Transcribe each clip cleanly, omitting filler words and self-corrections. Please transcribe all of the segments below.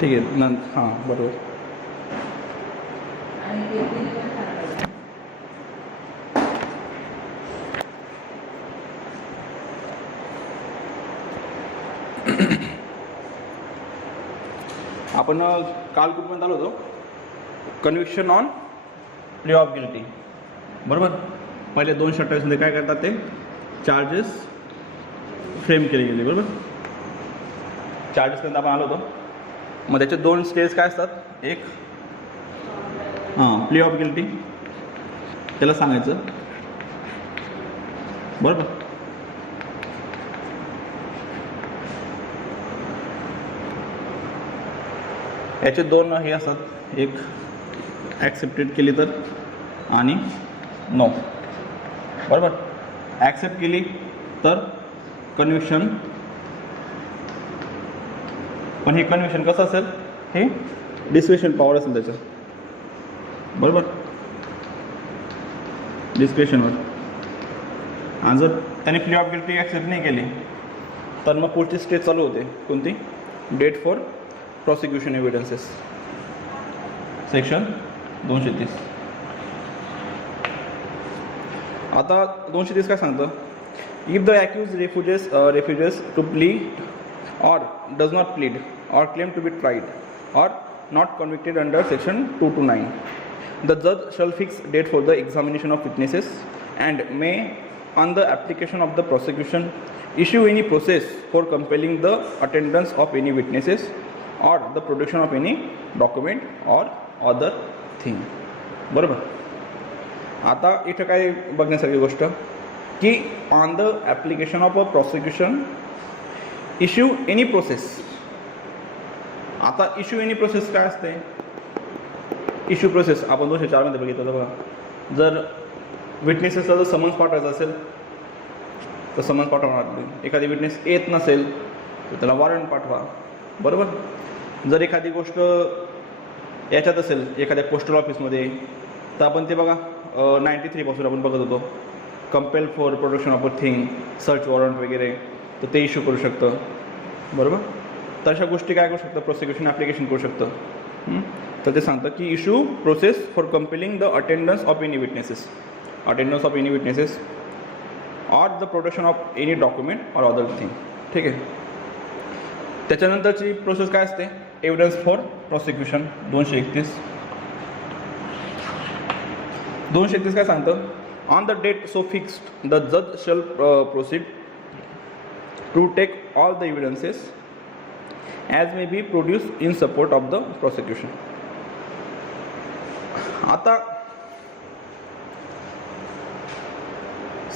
ठीक आहे हां बरोबर. आपण काल कुठपर्यंत आलो होतो? Conviction on play of guilty. बरोबर. पहिले 228 काय करतात ते चार्जेस फ्रेम केले गेले. बरोबर. चार्जेसपर्यंत आपण आलो होतो. मग त्याचे 2 स्टेज काय असतात? एक प्ले ऑफ गिल्टी त्याला सांगायचं. बरोबर. याचे 2 हे असतात. एक ॲक्सेप्टेड केली तर आणि नो. बरोबर. ॲक्सेप्ट केली तर कन्व्हिक्शन. पण हे कन्व्हिक्शन कसं असेल? हे डिस्क्रिशन पॉवर असेल त्याचं. बरोबर. डिस्क्रिशनवर. आणि जर त्याने प्ले ऑफ गिल्टी ॲक्सेप्ट नाही केली तर मग पुढची स्टेज चालू होते. कोणती? Date for prosecution evidences. Section 230. आता 230 काय सांगतं? If the accuse refuses to plead or does not plead or claim to be tried or not convicted under section 229, the judge shall fix date for the examination of witnesses and may, on the application of the prosecution, issue any process for compelling the attendance of any witnesses or the production of any document or other thing. बरोबर. आता इथं काय बघण्यासारखी गोष्ट की on the application of a prosecution issue any process. आता issue any process काय असते? इश्यू प्रोसेस आपण 204 मध्ये बघितलं बघा. जर विटनेसेसला जर समन्स पाठवायचं असेल तर समन्स पाठवणार. एखादी विटनेस येत नसेल तर त्याला वॉरंट पाठवा. बरोबर. जर एखादी गोष्ट याच्यात असेल एखाद्या पोस्टल ऑफिसमध्ये तर आपण ते बघा 93 पासून आपण बघत होतो. Compel for production of a thing, search warrant वगैरे, तर ते इश्यू करू शकतं. बरोबर. तशा गोष्टी काय करू शकतं? प्रोसिक्युशन ॲप्लिकेशन करू शकतं. तर ते सांगतं की issue process for compelling the attendance of any witnesses or the production of any document or other thing. ठीक आहे. त्याच्यानंतरची प्रोसेस काय असते? Evidence for prosecution. 231 काय सांगतं? On the date so fixed the जज shall proceed to take all the evidences as may be produced in support of the prosecution. आता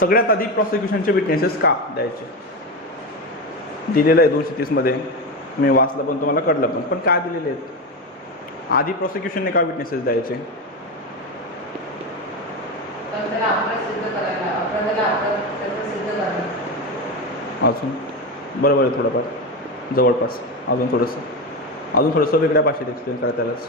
सगळ्यात आधी प्रॉसिक्युशनचे विटनेसेस का द्यायचे? दिलेलं आहे 230 मध्ये. मी वाचलं पण तुम्हाला कळलं पण काय दिलेले आहेत? आधी प्रॉसिक्युशनने का विटनेसेस द्यायचे? अजून बरोबर आहे. थोडंफार जवळपास अजून थोडंसं वेगळ्या भाषेत एक्सप्लेन करा त्यालाच.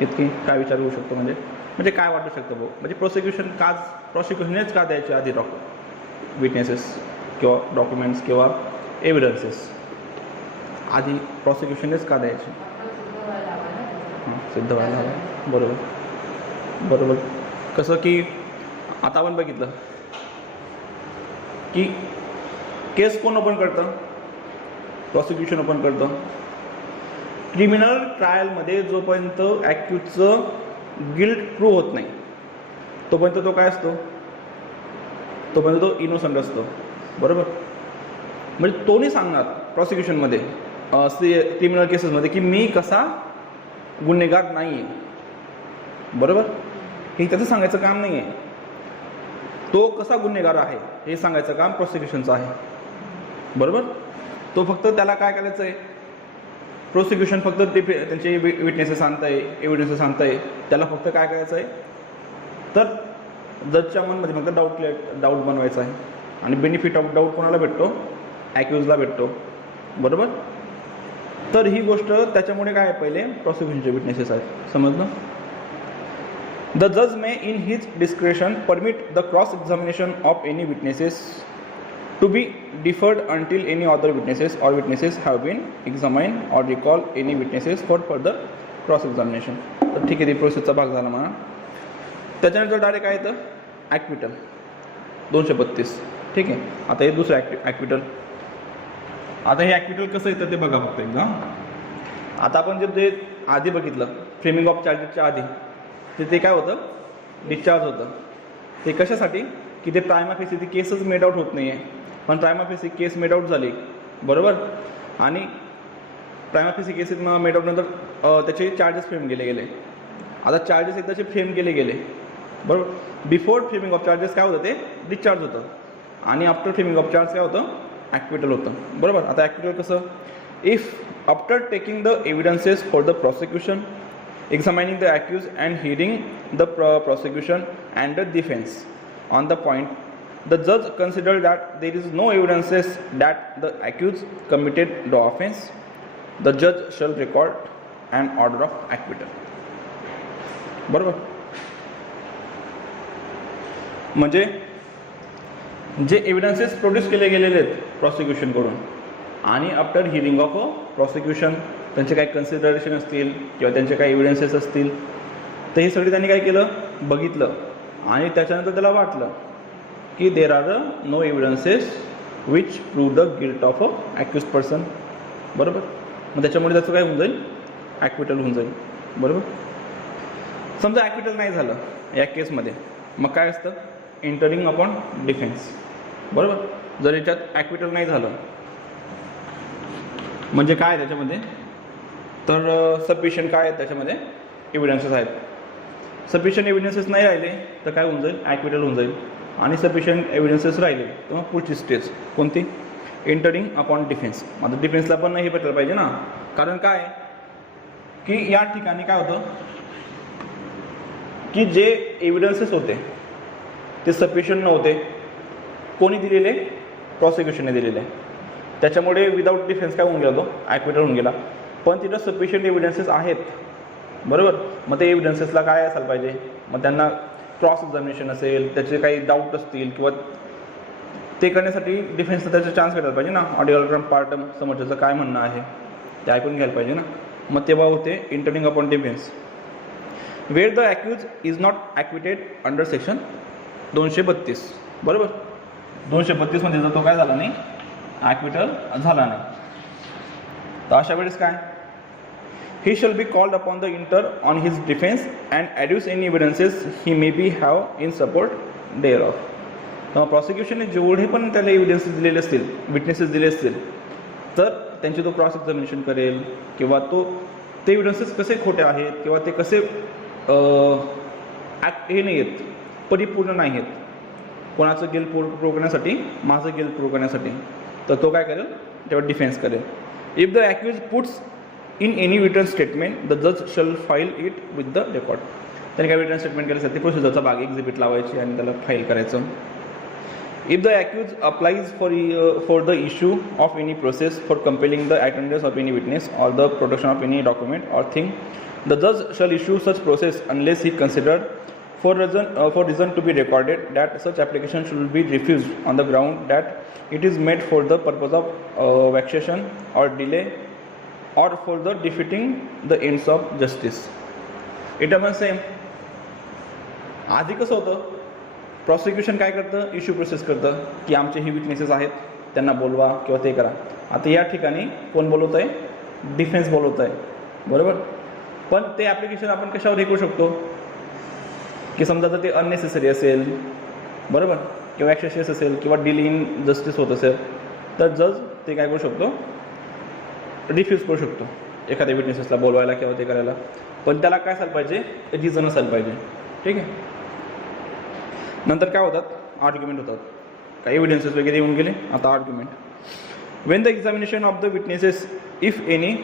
इतकी काय विचार होऊ शकतो? म्हणजे काय वाटू शकतं भाऊ? म्हणजे प्रॉसिक्युशनच का द्यायचे आधी विटनेसेस किंवा डॉक्युमेंट्स किंवा एव्हिडन्सेस आधी प्रॉसिक्युशनच का द्यायचे? सिद्ध व्हायला हवं. बरोबर. कसं की आता आपण बघितलं की केस कोण ओपन करतं? प्रॉसिक्युशन ओपन करतं. क्रिमिनल ट्रायलमध्ये जोपर्यंत ॲक्यूजचं गिल्ट प्रूव्ह होत नाही तोपर्यंत तो काय असतो? तोपर्यंत तो इनोसंट असतो. बरोबर. म्हणजे तो नाही सांगणार प्रॉसिक्युशनमध्ये क्रिमिनल केसेसमध्ये की मी कसा गुन्हेगार नाही आहे. बरोबर. हे त्याचं सांगायचं काम नाही आहे. तो कसा गुन्हेगार आहे हे सांगायचं काम प्रॉसिक्युशनचं आहे. बरोबर. तो फक्त त्याला काय करायचं आहे? प्रोसिक्युशन फक्त त्यांचे विटनेसेस आणताय, एव्हिडन्सेस आणताय. त्याला फक्त काय करायचं आहे? तर जजच्या मनमध्ये फक्त डाऊट बनवायचा आहे. आणि बेनिफिट ऑफ डाऊट कोणाला भेटतो? ॲक्यूजला भेटतो. बरोबर. तर ही गोष्ट त्याच्यामुळे काय आहे? पहिले प्रॉसिक्युशनचे विटनेसेस आहेत. समजलं? The judge may in his discretion permit the cross examination of any witnesses to be deferred until any other witnesses have been examined or recall any witnesses for further cross examination. तर ठीक आहे, ती प्रोसेसचा भाग झाला म्हणा. त्याच्यानंतर direct काय येतं, ॲक्विटल 232. ठीक आहे. आता हे दुसरं ॲक्विटल. आता हे ॲक्विटल कसं येतं ते बघा फक्त एकदा. आता आपण जे आधी बघितलं फ्रेमिंग ऑफ चार्जेसच्या आधी ते काय होतं, डिस्चार्ज होतं. ते कशासाठी की ते प्रायमा फेसी ती केसच मेड आउट होत नाही आहे, पण प्रायमा फेसी केस मेड आउट झाली बरोबर. आणि प्रायमा फेसी केसेस मेड आउट नंतर त्याचे चार्जेस फ्रेम गेले. आता चार्जेस एकदाचे फ्रेम गेले बरोबर. बिफोर फ्रेमिंग ऑफ चार्जेस काय होतं, ते डिस्चार्ज होतं. आणि आफ्टर फ्रेमिंग ऑफ चार्ज काय होतं, ॲक्विटल होतं बरोबर. आता ॲक्विटल कसं, if after taking the evidences for the prosecution, examining the accused and hearing the prosecution and the defense on the point, the judge considered that there is no evidences that the accused committed the offense, the judge shall record an order of acquittal. बरोबर. म्हणजे जे evidences produce केले गेलेले आहेत प्रॉसिक्युशनकडून आणि after hearing of prosecution त्यांचे काही consideration असतील किंवा त्यांचे काही एव्हिडन्सेस असतील, तर हे सगळे त्यांनी काय केलं, बघितलं. आणि त्याच्यानंतर त्याला वाटलं की there are no evidences which prove the guilt of a accuse person बरोबर. मग त्याच्यामुळे त्याचं काय होऊन जाईल, ॲक्विटल होऊन जाईल बरोबर. समजा ॲक्विटल नाही झालं या केसमध्ये, मग काय असतं, एंटरिंग अपॉन डिफेन्स बरोबर. जर याच्यात ॲक्विटल नाही झालं म्हणजे काय त्याच्यामध्ये, तर सफिशियंट काय आहेत त्याच्यामध्ये एव्हिडन्सेस आहेत. सफिशियंट एव्हिडन्सेस नाही राहिले तर काय होऊन जाईल, ॲक्विटल होऊन जाईल. आणि सफिशियंट एव्हिडन्सेस राहिले तर मग पुढची स्टेज कोणती, एंटरिंग अपॉन डिफेन्स. आता डिफेन्सला पण नाही भेटलं पाहिजे ना, कारण काय की या ठिकाणी काय होतं की जे एव्हिडन्सेस होते ते सफिशियंट नव्हते. कोणी दिलेले, प्रॉसिक्युशनने दिलेले. त्याच्यामुळे विदाऊट डिफेन्स काय होऊन गेला, तो ॲक्विटल होऊन गेला. पण तिथं सफिशियंट एव्हिडन्सेस आहेत बरोबर. मग ते एव्हिडन्सेसला काय असायला पाहिजे, मग त्यांना क्रॉस एक्झामिनेशन असेल, त्याचे काही डाऊट असतील किंवा ते करण्यासाठी डिफेन्सला त्याचा चान्स भेटायला पाहिजे ना. ऑडिओग्राम पार्ट समोरच्याचं काय म्हणणं आहे ते ऐकून घ्यायला पाहिजे ना. मग तेव्हा होते entering upon defence. Where the accuse is not acquitted under section 232 बरोबर. 232 मध्ये जर तो काय झाला नाही, ॲक्विटल झाला नाही, तर अशा वेळेस काय, he shall be called upon the inter on his defense and adduce any evidences he may be have in support thereof. तर प्रॉसिक्युशनने जेवढे पण त्याला एव्हिडन्सेस दिलेले असतील, विटनेसेस दिले असतील, तर त्यांची तो क्रॉस एक्झामिनेशन करेल किंवा तो ते एव्हिडन्सेस कसे खोटे आहेत किंवा ते कसे हे नाही आहेत, परिपूर्ण नाही आहेत कोणाचं गिल्ट प्रूव्ह करण्यासाठी, माझं गिल्ट प्रूव्ह करण्यासाठी, तर तो काय करेल, तेव्हा डिफेन्स करेल. If the accuse puts in any return statement the जज shall file it with the record. त्याने काय रिटर्न स्टेटमेंट केल्यासाठी प्रोसिजरचा भाग एक्झिबिट लावायची आणि त्याला फाईल करायचं. If the accuse applies for the issue of any process for compelling the attendance of any witness or the protection of any document or thing, the जज shall issue such process unless he considered for reason to be recorded that such application should be refused on the ground that it is made for the purpose of vexation or delay or for the defeating the ends of justice. It is same. आधी कसं होतं, prosecution काय करतं, issue process करतं की आमचे हे witnesses आहेत त्यांना बोलवा किंवा ते करा. आता या ठिकाणी कोण बोलवत आहे, डिफेन्स बोलवत आहे बरोबर. पण ते ॲप्लिकेशन आपण कशावर हे करू शकतो की समजा जर ते अननेसेसरी असेल बरोबर किंवा एक्सेसियस असेल किंवा डिले इन जस्टिस होत असेल, तर जज ते काय करू शकतो, रिफ्यूज करू शकतो एखाद्या विटनेसेसला बोलवायला किंवा ते करायला. पण त्याला काय असायला पाहिजे, रिझन असायला पाहिजे. ठीक आहे. नंतर काय होतात, आर्ग्युमेंट होतात. काही एव्हिडन्सेस वगैरे येऊन गेले, आता argument. Wien the examination of the witnesses if any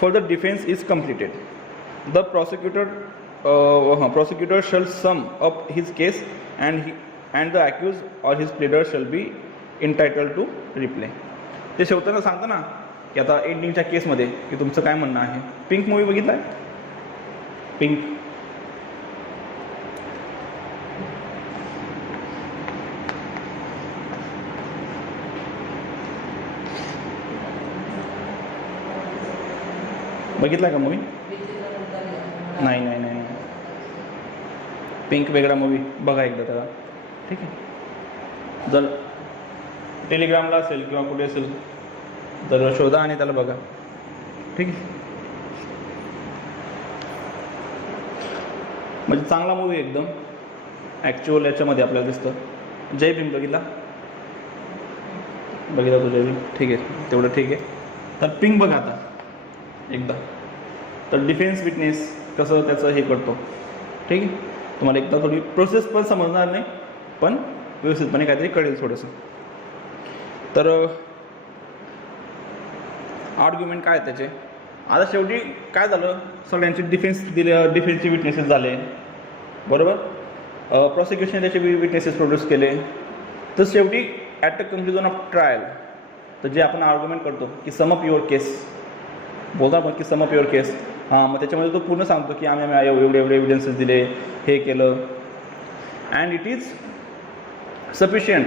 for the defence is completed, the prosecutor shall sum up his case and the accused or his pleader shall be entitled to reply. ते शेवटनं सांगतं ना की आता एंडिंगच्या केसमध्ये की तुमचं काय म्हणणं आहे. पिंक मूवी बघितलाय, पिंक बघितला का मूवी? नाही नाही नाही, पिंक वेगळा मूवी बघा एकदा त्याला, ठीक आहे. जर टेलिग्रामला असेल किंवा कुठे असेल तर शोधा आणि त्याला बघा, ठीक आहे. म्हणजे चांगला मूवी एकदम ॲक्च्युअल याच्यामध्ये आपल्याला दिसतं. जय भीम बघितला? बघितला तो जय भीम, ठीक आहे, तेवढं ठीक आहे. तर पिंक बघा आता एकदा. तर डिफेन्स विटनेस कसं त्याचं हे करतो, ठीक आहे. तुम्हाला एकदा थोडी प्रोसेस पण समजणार नाही, पण व्यवस्थितपणे काहीतरी कळेल थोडंसं. तर आर्ग्युमेंट काय त्याचे, आता शेवटी काय झालं, सगळ्यांचे डिफेन्सचे विटनेसेस झाले, बरोबर. प्रॉसिक्युशन त्याचे विटनेसेस प्रोड्यूस केले. तर शेवटी at the conclusion of trial, तर जे आपण आर्ग्युमेंट करतो की सम अप युअर केस, बोलतो आपण की सम अप युअर केस, हां, मग त्याच्यामध्ये तो पूर्ण सांगतो की आम्ही एवढे एव्हिडन्सेस दिले, हे केलं, and it is sufficient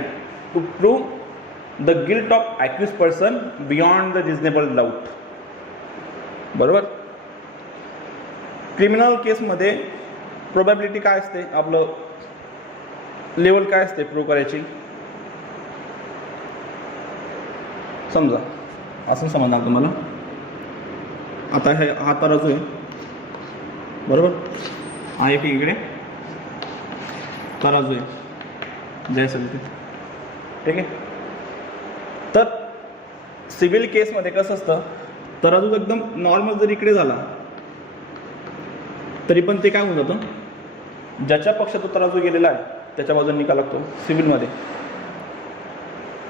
to prove the guilt of accuse person beyond the reasonable doubt, बरोबर. क्रिमिनल केसमध्ये प्रोबॅबिलिटी काय असते, आपलं लेवल काय असते प्रूव्ह करायची, समजा असं समजणार तुम्हाला. आता हे हा तराजू आहे, बरोबर, हा एक इकडे तराजू आहे, जय असेल ते, ठीक आहे. तर सिव्हिल केसमध्ये कसं असतं, तराजू एकदम नॉर्मल जर इकडे झाला तरी पण ते काय होऊन जातं, ज्याच्या पक्षात तो तराजू गेलेला आहे त्याच्या बाजूने निकाल लागतो. सिव्हिलमध्ये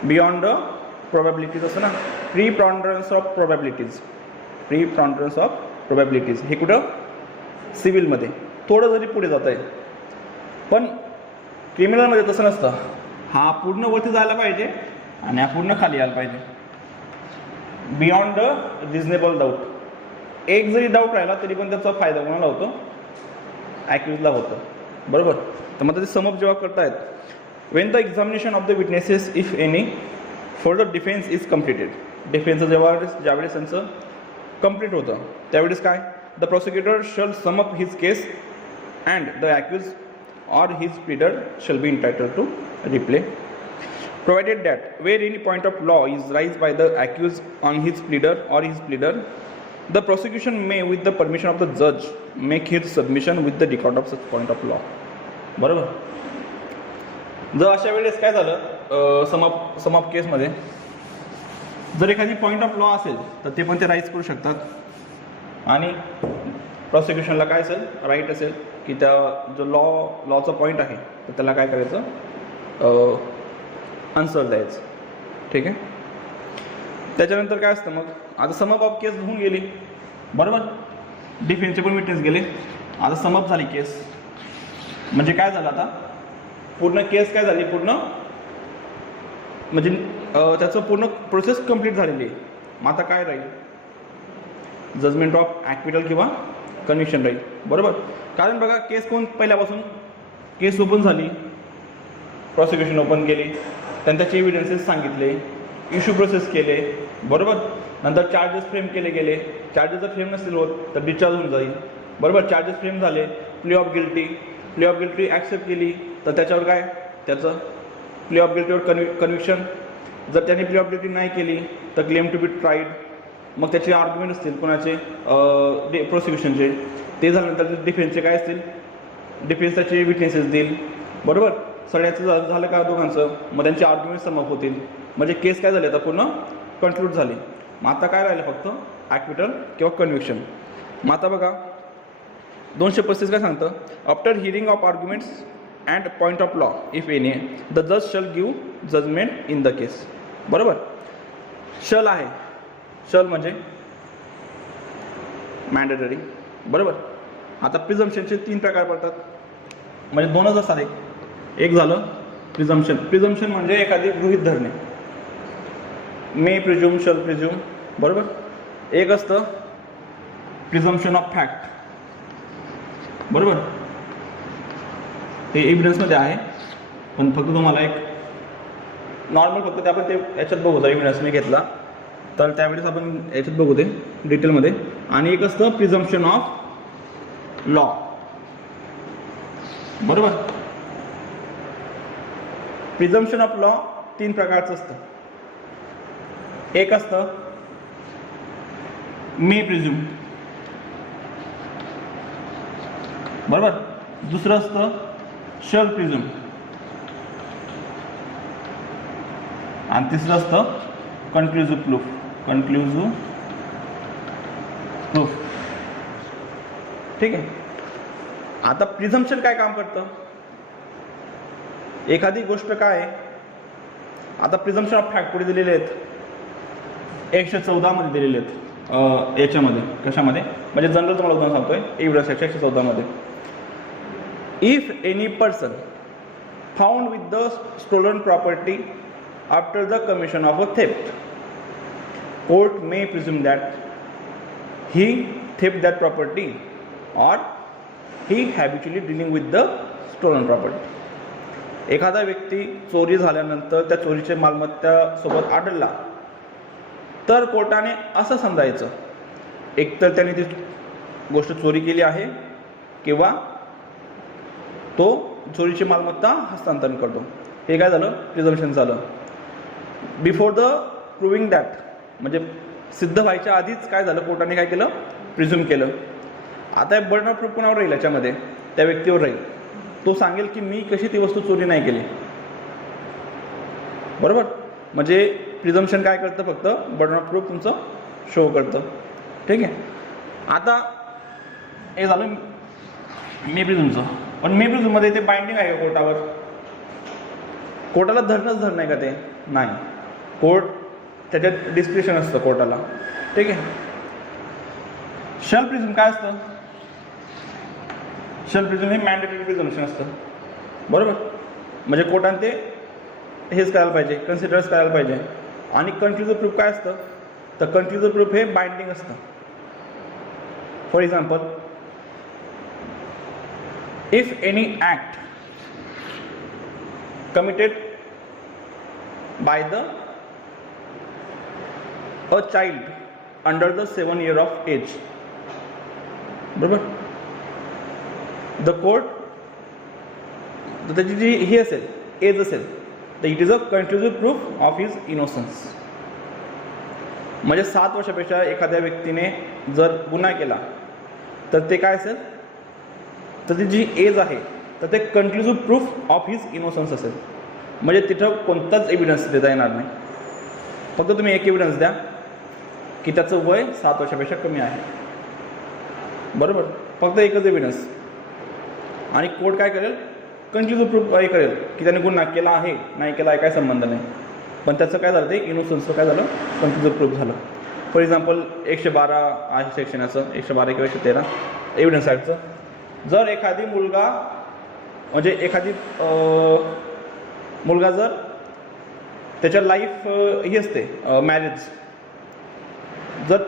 बियॉन्ड द प्रोबॅबिलिटीज असं ना, प्रीप्रॉन्डरन्स ऑफ प्रोबॅबिलिटीज, प्रीप्रॉन्डरन्स ऑफ प्रोबॅबिलिटीज, हे कुठं सिव्हिलमध्ये थोडं जरी पुढे जात आहे. पण क्रिमिनलमध्ये तसं नसतं, हा पूर्ण वरती जायला पाहिजे आणि हा पूर्ण खाली यायला पाहिजे. बियॉन्ड द रिजनेबल डाऊट, एक जरी डाऊट राहिला तरी पण त्याचा फायदा कोणाला होतो, ॲक्युजला होतं, बरोबर. तर मग ते समअप जेव्हा करतायत, when the examination of the witnesses if any for the defence is completed, डिफेन्सचं ज्यावेळेस त्यांचं कम्प्लीट होतं त्यावेळेस काय, the prosecutor shall sum up his case and the accuse or his pleader shall be entitled to replay, provided that where any point of law is raised by the accused on his pleader or his pleader, the prosecution may with the permission of the judge make his submission with the record of such point of law, बरोबर. जर अशा वेळेस काय झालं, sum up केसमध्ये जर एखादी point of law असेल तर ते पण ते राईज करू शकतात, आणि प्रॉसिक्युशनला काय असेल, राईट असेल की त्या जो लॉचा पॉईंट आहे तर त्याला काय करायचं, आन्सर द्यायचं, ठीक आहे. त्याच्यानंतर काय असतं मग, आता समअप ऑफ केस होऊन गेली, बरोबर, डिफेन्सचे पण विटनेस गेले, आता समअप झाली केस, म्हणजे काय झालं, आता पूर्ण केस काय झाली, पूर्ण म्हणजे त्याचं पूर्ण प्रोसेस कंप्लीट झालेली आहे. मग आता काय राहील, जजमेंट ऑफ ॲक्विटल किंवा कन्व्हिक्शन राहील, बरोबर. कारण बघा, केस कोण पहिल्यापासून केस ओपन झाली, प्रॉसिक्युशन ओपन केली, त्यांनी त्याचे एव्हिडन्सेस सांगितले, इश्यू प्रोसेस केले, बरोबर. नंतर चार्जेस फ्रेम केले गेले, चार्जेस जर फ्रेम नसतील होत तर डिस्चार्ज होऊन जाईल, बरोबर. चार्जेस फ्रेम झाले, प्ले ऑफ गिल्टी ॲक्सेप्ट केली तर त्याच्यावर काय, त्याचं प्ले ऑफ गिल्टीवर कन्व्हिक्शन. जर त्याने प्ले ऑफ गिल्टी नाही केली तर क्लेम टू बी ट्राईड, मग त्याचे आर्ग्युमेंट असतील कोणाचे, प्रोसिक्युशनचे, ते झाल्यानंतर डिफेन्सचे काय असतील, डिफेन्स त्याचे विटनेसेस देईल, बरोबर. सगळ्याचं झालं का दोघांचं, मग त्यांचे आर्ग्युमेंट समअप होतील, म्हणजे केस काय झाले आता पूर्ण कन्क्लूड झाली. मग आता काय राहिलं फक्त ॲक्विटल किंवा कन्व्हिक्शन. मग आता बघा 235 काय सांगतं, after hearing of arguments and point of law if any the जज शल गिव्ह जजमेंट इन द केस, बरोबर. शल आहे, शल म्हणजे मॅन्डेटरी, बरोबर. आता प्रिझम्पशनचे 3 प्रकार पडतात, म्हणजे 2च असतात. एक झालं प्रिझम्पशन म्हणजे एखादी गृहीत धरणे, मे प्रिझ्युम, शल प्रिझ्युम, बरोबर. एक असतं प्रिझम्पशन ऑफ फॅक्ट, बरोबर. ते एव्हिडन्समध्ये आहे, पण फक्त तुम्हाला एक नॉर्मल फक्त ते आपण ते याच्यात बघू, एव्हिडन्स मी घेतला तर त्यावेळेस आपण याच्यात बघू ते डिटेलमध्ये. आणि एक असतं प्रिझम्पशन ऑफ लॉ. बरोबर. प्रिझम्पशन ऑफ लॉ 3 प्रकारचं असतं. एक असतं मे प्रिझ्युम, बरोबर. दुसरं असतं शल प्रिझ्युम आणि तिसरं असतं कन्क्लुझिव्ह प्रूफ. कन्क्लुझिव्ह प्रूफ. ठीक आहे. आता प्रिझम्पशन काय काम करतं? एखादी गोष्ट काय आहे, आता प्रिझम्पशन ऑफ फॅक्ट पुढे दिलेले आहेत 114 मध्ये दिलेले आहेत. याच्यामध्ये कशामध्ये म्हणजे जनरल तुम्हाला उदाहरण सांगतोय एव्हिडन्स 114 मध्ये. If any person found with the stolen property after the commission of a theft, court may presume that he theft that property or he habitually dealing with the stolen property. एखादा व्यक्ती चोरी झाल्यानंतर त्या चोरीच्या मालमत्त्यासोबत आढळला तर कोर्टाने असं समजायचं, एकतर त्याने ती गोष्ट चोरी केली आहे किंवा तो चोरीची मालमत्ता हस्तांतरण करतो. हे काय झालं? प्रिझम्पशन झालं. बिफोर द प्रूव्हिंग दॅट म्हणजे सिद्ध व्हायच्या आधीच काय झालं? कोर्टाने काय केलं? प्रिझ्युम केलं. आता बर्डन ऑफ प्रूफ कोणावर राहील? याच्यामध्ये त्या व्यक्तीवर राहील. तो सांगेल की मी कशी ती वस्तू चोरी नाही केली. बरोबर. म्हणजे प्रिझम्पशन काय करतं? फक्त बर्डन ऑफ प्रूफ तुमचं शो करतं. ठीक आहे. आता हे झालं मे प्रिझ्युमचं. पण मे प्रिझ्युममध्ये ते बाइंडिंग आहे का कोर्टावर? कोर्टाला धरणंच धरणं आहे का ते? नाही. कोर्ट त्याच्यात डिस्क्रिप्शन असतं कोर्टाला. ठीक आहे. शल प्रिझ्युम काय असतं? शल प्रिझ्युम हे मॅन्डेटरी प्रिझम्पशन असतं. बरोबर. म्हणजे कोर्टाने ते हेच करायला पाहिजे, कन्सिडर्स करायला पाहिजे. आणि कन्क्लुझिव्ह प्रूफ काय असतं? तर कन्क्लुझिव्ह प्रूफ हे बाइंडिंग असतं. For example, if any act committed by the a child under the 7 years of age, बरोबर, द कोर्ट त्याची जी ही असेल एज असेल तर it is a conclusive proof of his innocence. म्हणजे 7 वर्षापेक्षा एखाद्या व्यक्तीने जर गुन्हा केला तर ते काय असेल? तर ती जी एज आहे तर ते कन्क्लुझिव्ह प्रूफ ऑफ हिज इनोसन्स असेल. म्हणजे तिथं कोणताच एव्हिडन्स देता येणार नाही. फक्त तुम्ही एक एव्हिडन्स द्या की त्याचं वय 7 वर्षापेक्षा कमी आहे. बरोबर. फक्त एकच एव्हिडन्स. आणि कोर्ट काय करेल? कन्क्लुझिव्ह प्रूफ हे करेल की त्याने गुन्हा केला आहे नाही केला आहे काय संबंध नाही. पण त्याचं काय झालं? ते इनोसन्सचं काय झालं? कन्क्लुझिव्ह प्रूफ झालं. फॉर एक्झाम्पल 112 आहे सेक्शनाचं, 112 किंवा 113 एव्हिडन्स ॲक्टचं. जर एखादी मुलगा म्हणजे एखादी मुलगा जर त्याच्या लाईफ ही असते मॅरेज, जर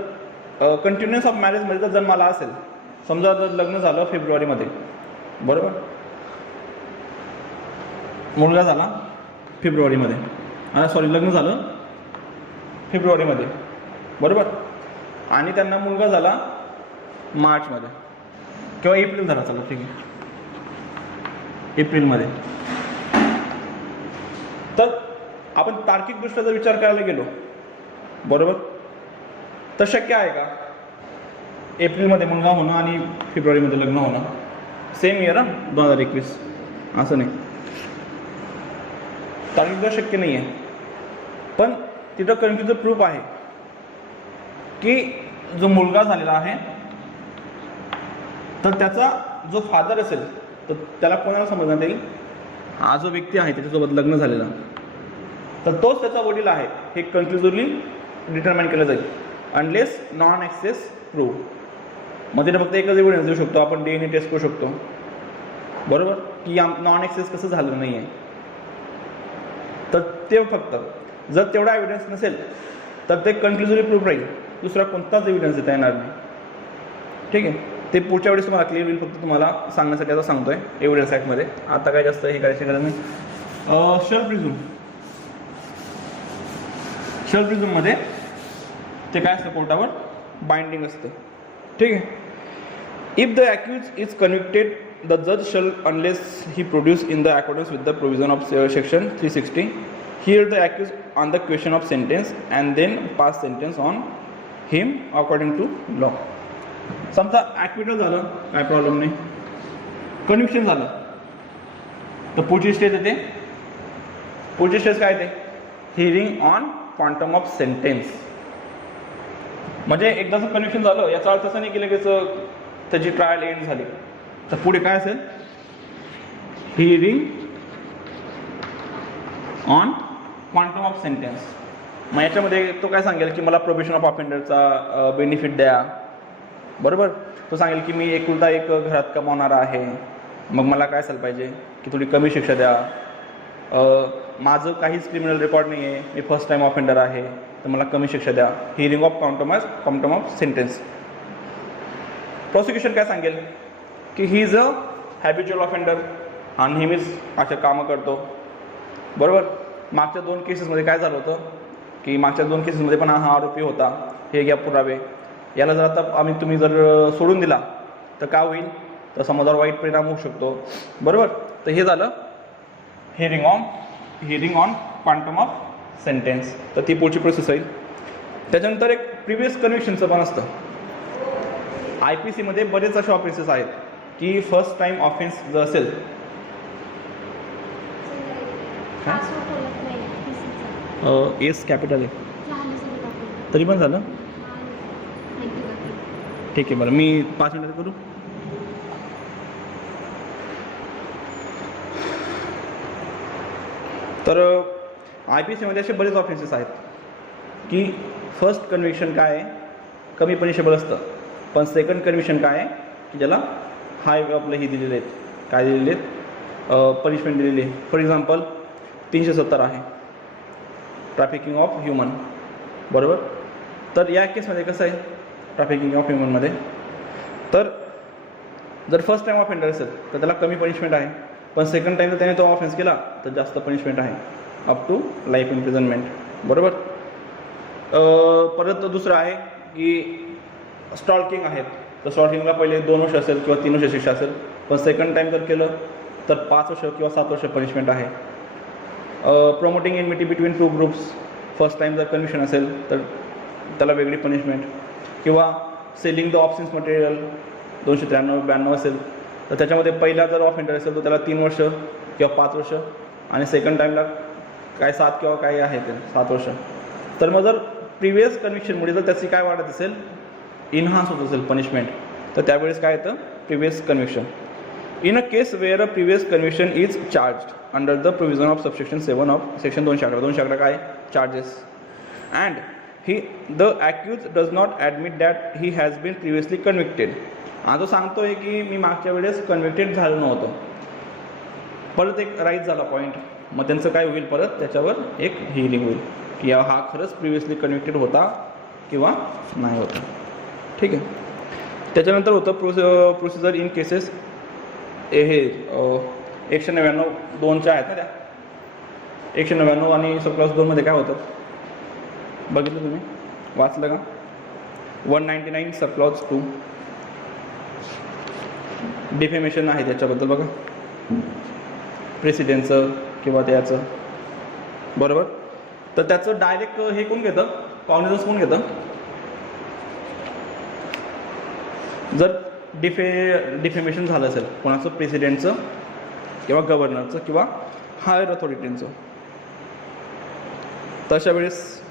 कंटिन्युअस ऑफ मॅरेजमध्ये जर जन्माला असेल, समजा जर लग्न झालं फेब्रुवारीमध्ये, बरोबर, मुलगा झाला फेब्रुवारीमध्ये, सॉरी लग्न झालं फेब्रुवारीमध्ये, बरोबर, आणि त्यांना मुलगा झाला मार्चमध्ये किंवा एप्रिल झाला, चला ठीक आहे एप्रिलमध्ये. तर आपण तार्किकदृष्ट्या जर विचार करायला गेलो, बरोबर, तर शक्य आहे का एप्रिलमध्ये मुलगा होणं आणि फेब्रुवारीमध्ये लग्न होणं? सेम इयर 2021, असं नाही. तार्किकदृष्ट्या शक्य नाही आहे. पण तिथं कन्क्लुझिव्ह प्रूफ आहे की जो मुलगा झालेला आहे तर त्याचा जो फादर असेल तर त्याला कोणाला समजण्यात येईल? हा जो व्यक्ती आहे त्याच्यासोबत लग्न झालेला तर तोच त्याचा वडील आहे हे कन्क्लुझिव्हली डिटरमाइन केलं जाईल, अनलेस नॉन ॲक्सेस प्रूफ. मग तिथे फक्त एकच एव्हिडन्स देऊ शकतो आपण, DNA टेस्ट करू शकतो, बरोबर, की नॉन ॲक्सेस कसं झालं नाही आहे. तर ते फक्त जर तेवढा एव्हिडन्स नसेल तर ते कन्क्लुझिव्हली प्रूफ राहील, दुसरा कोणताच एव्हिडन्स देता येणार नाही. ठीक आहे. ते पुढच्या वेळेस तुम्हाला क्लिअर होईल, फक्त तुम्हाला सांगण्यासाठी आता सांगतोय एव्हिडन्स ॲक्टमध्ये. आता काय जास्त हे करायची गरज नाही. शल प्रिझ्युममध्ये ते काय असतं? कोर्टावर बाइंडिंग असतं. ठीक है. If the accused is convicted, the judge shall, unless he produce in the accordance with the provision of section 360, hear the accused on the question of sentence and then pass sentence on him according to law. समजा ॲक्विटल झालं, काय problem नाही, conviction झालं, तर पुढची stage येते. पुढची stage काय येते? Hearing on quantum of sentence. म्हणजे एकदाचं कन्व्हिक्शन झालं याचा अर्थ असं नाही की लगेच त्याची ट्रायल एंड झाली, तर पुढे काय असेल? Hearing on quantum of sentence. मग याच्यामध्ये तो काय सांगेल की मला प्रोबेशन ऑफ ऑफेंडरचा बेनिफिट द्या, बरोबर. तो सांगेल की मी एकुलता एक घरात कमावणारा आहे, मग मला काय असायला पाहिजे की थोडी कमी शिक्षा द्या, माझं काहीच क्रिमिनल रेकॉर्ड नाही आहे, मी फर्स्ट टाईम ऑफेंडर आहे, तर मला कमी शिक्षा द्या. Hearing of quantum of sentence. Prosecution काय सांगेल की he is a habitual offender, हा नेहमीच अशा कामं करतो, बरोबर. मागच्या 2 केसेसमध्ये काय झालं होतं की मागच्या 2 केसेसमध्ये पण हा आरोपी होता, हे घ्या पुरावे, याला जर आता तुम्ही जर सोडून दिला तर काय होईल, तर समाजावर वाईट परिणाम होऊ शकतो, बरोबर. तर हे झालं hearing on quantum of sentence. तर ती पुढची प्रोसेस होईल. त्याच्यानंतर एक प्रिव्हियस कन्व्हिक्शनचं पण असतं. IPC मध्ये बरेच असे ऑफेन्सेस आहेत की फर्स्ट टाईम ऑफेन्स जर असेल, एस कॅपिटल आहे तरी पण झालं, ठीक आहे. बरं, मी 5 मिनिटं करू. तर IPC मध्ये असे बरेच ऑफेन्सेस आहेत की फर्स्ट कन्व्हिक्शन काय आहे, कमी पनिशेबल असतं, पण सेकंड कन्व्हिक्शन काय आहे की ज्याला हाय आपलं हे दिलेले आहेत, काय दिलेले आहेत, पनिशमेंट दिलेली आहे. फॉर एक्झाम्पल 370 आहे, ट्रॅफिकिंग ऑफ ह्युमन, बरोबर. तर या केसमध्ये कसं आहे, ट्रॅफिकिंग ऑफ ह्युमनमध्ये तर जर फर्स्ट टाईम ऑफेंडर असेल तर त्याला कमी पनिशमेंट आहे, पण सेकंड टाईम जर त्याने तो ऑफेन्स केला तर जास्त पनिशमेंट आहे, अप टू लाईफ इम्प्रिझनमेंट, बरोबर. परत दुसरं आहे की स्टॉल्किंग आहेत, तर स्टॉल्किंगला पहिले 2 वर्ष असेल किंवा 3 वर्ष शिक्षा असेल, पण सेकंड टाईम जर केलं तर 5 वर्ष किंवा 7 वर्ष पनिशमेंट आहे. Promoting enmity between 2 groups, first time जर कन्व्हिक्शन असेल तर त्याला वेगळी पनिशमेंट, किंवा सेलिंग द ऑब्सन्स मटेरियल 293-92 असेल तर त्याच्यामध्ये पहिला जर ऑफेंडर असेल तर त्याला 3 वर्ष किंवा 5 वर्ष, आणि सेकंड टाईमला काय 7 किंवा काय आहे ते 7 वर्ष. तर मग जर प्रिव्हियस कन्व्हिक्शनमुळे जर त्याची काय वाढत असेल, इन्हान्स होत असेल पनिशमेंट, तर त्यावेळेस काय येतं, previous conviction. In a case where a previous conviction is charged under the provision of subsection 7 of section 211 काय charges, and the accused does not admit that he has been previously convicted. हा तो सांगतोय की मी मागच्या वेळेस convicted झालो नव्हतो, परत एक राईज झाला पॉईंट, मग त्यांचं काय होईल, परत त्याच्यावर एक हिअरिंग होईल की हा खरंच प्रिव्हियसली कन्व्हिक्टेड होता किंवा नाही होता, ठीक आहे. त्याच्यानंतर होतं प्रोसिजर इन केसेस, हे 199(2) आहेत ना, त्या 199 आणि सबक्लॉज 2 मध्ये काय होतं बघितलं तुम्ही, वाचलं का? 199 सबक्लॉज 2 डिफेमेशन आहे त्याच्याबद्दल बघा, प्रेसिडेंटचं किंवा त्याचं, बरोबर. तर त्याचं डायरेक्ट हे कोण घेतं, कॉग्निझन्स कोण घेतं? जर डिफेमेशन झालं असेल कोणाचं, प्रेसिडेंटचं किंवा गव्हर्नरचं किंवा हायर अथॉरिटींचं, तशा वेळेस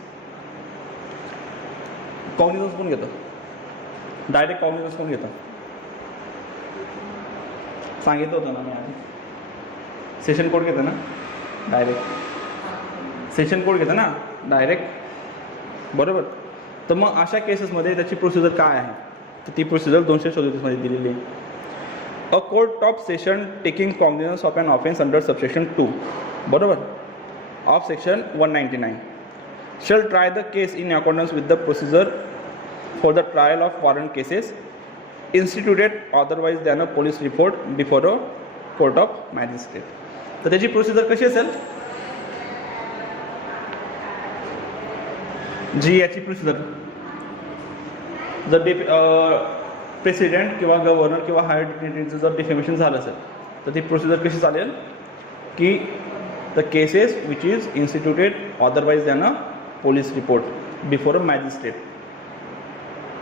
कॉग्निझन्स कोण घेतं, डायरेक्ट कॉग्निझन्स कोण घेतं? सांगितलं होतं ना मी आधी, सेशन कोड घेतं ना डायरेक्ट, सेशन कोड घेतं ना डायरेक्ट, बरोबर. तर मग अशा केसेसमध्ये त्याची प्रोसिजर काय आहे, तर ती प्रोसिजर 237 मध्ये दिलेली आहे. A court of session taking cognizance of an offence under subsection 2, बरोबर, of section 199 shall try the case in accordance with the procedure for the trial of foreign cases instituted otherwise than a police report before a court of magistrate. तर त्याची procedure कशी असेल जी, याची procedure जर president किंवा governor किंवा higher डिग्निटरीचं जर defamation झालं असेल तर ती प्रोसिजर कशी चालेल की the cases which is instituted otherwise than a police report before a magistrate.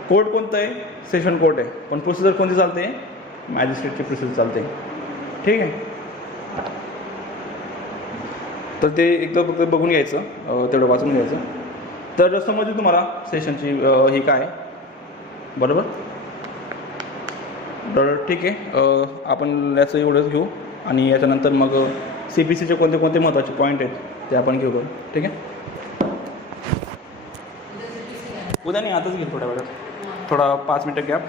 Court कोणतं आहे? सेशन कोर्ट आहे. पण प्रोसिजर कोणती चालते? मॅजिस्ट्रेटची प्रोसिजर चालते. ठीक आहे. तर ते एकदा फक्त बघून घ्यायचं, तेवढं वाचून घ्यायचं. तर समजली तुम्हाला सेशनची ही काय, बरोबर? तर ठीक आहे, आपण याचं एवढंच घेऊ आणि याच्यानंतर मग CPCचे कोणते कोणते महत्त्वाचे पॉईंट आहेत ते आपण घेऊ. ठीक आहे. उद्या नाही, आताच घेऊ थोड्या वेळात, थोडा 5 मिनिटं गॅप.